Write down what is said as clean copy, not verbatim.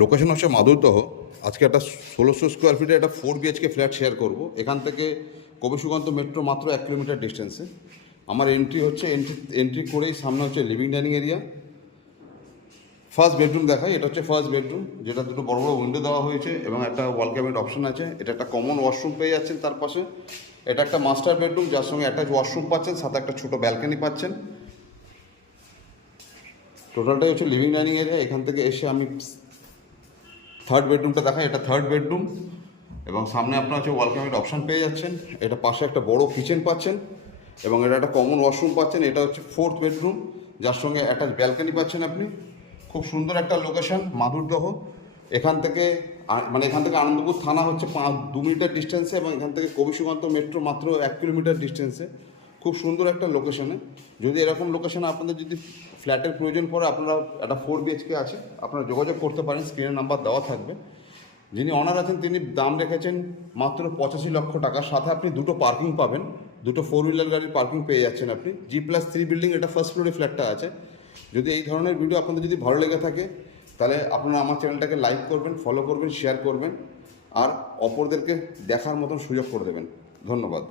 Location হচ্ছে মাধুরদহ। আজকে একটা 1600 স্কোয়ার ফিটে একটা 4 বিএইচকে ফ্ল্যাট শেয়ার করব। এখান থেকে কবি সুকান্ত মেট্রো মাত্র 1 কিলোমিটার ডিস্টেন্সে। আমার এন্ট্রি হচ্ছে, এন্ট্রি করেই সামনে হচ্ছে living dining area. First bedroom দেখাই। এটা হচ্ছে ফার্স্ট বেডরুম, যেটা দুটো বড় বড় উইন্ডো দেওয়া হয়েছে এবং একটা ওয়াল ক্যাবিনেট অপশন আছে। এটা একটা কমন ওয়াশরুম পেয়ে যাচ্ছেন তার পাশে। এটা একটা মাস্টার বেডরুম, যার সঙ্গে অ্যাটাচ ওয়াশরুম পাচ্ছেন, সাথে একটা ছোটো ব্যালকনি পাচ্ছেন। টোটালটাই হচ্ছে লিভিং ডাইনিং এরিয়া। এখান থেকে এসে আমি থার্ড বেডরুমটা দেখাই। এটা থার্ড বেডরুম এবং সামনে আপনার হচ্ছে ওয়াল ক্যাবিনেট অপশন পেয়ে যাচ্ছেন। এটা পাশে একটা বড় কিচেন পাচ্ছেন এবং এটা একটা কমন ওয়াশরুম পাচ্ছেন। এটা হচ্ছে ফোর্থ বেডরুম, যার সঙ্গে অ্যাটাচ ব্যালকনি পাচ্ছেন আপনি। খুব সুন্দর একটা লোকেশন, মাধুরদহ। এখান থেকে এখান থেকে আনন্দপুর থানা হচ্ছে 2 মিনিটের ডিস্টেন্সে এবং এখান থেকে কবি সুকান্ত মেট্রো মাত্র 1 কিলোমিটার ডিস্টেন্সে। খুব সুন্দর একটা লোকেশনে। যদি এরকম লোকেশনে আপনাদের যদি ফ্ল্যাটের প্রয়োজন পড়ে, আপনারা একটা 4 বিএইচকে আছে, আপনারা যোগাযোগ করতে পারেন। স্ক্রিনে নাম্বার দেওয়া থাকবে। যিনি অনার আছেন তিনি দাম রেখেছেন মাত্র 85 লক্ষ টাকা। সাথে আপনি দুটো পার্কিং পাবেন, দুটো 4 হুইলার গাড়ির পার্কিং পেয়ে যাচ্ছেন আপনি। G+3 বিল্ডিং, এটা ফার্স্ট ফ্লোরে ফ্ল্যাটটা আছে। যদি এই ধরনের ভিডিও আপনাদের যদি ভালো লেগে থাকে, তাহলে আপনারা আমার চ্যানেলটাকে লাইক করবেন, ফলো করবেন, শেয়ার করবেন আর অপরদেরকে দেখার মতন সুযোগ করে দেবেন। ধন্যবাদ।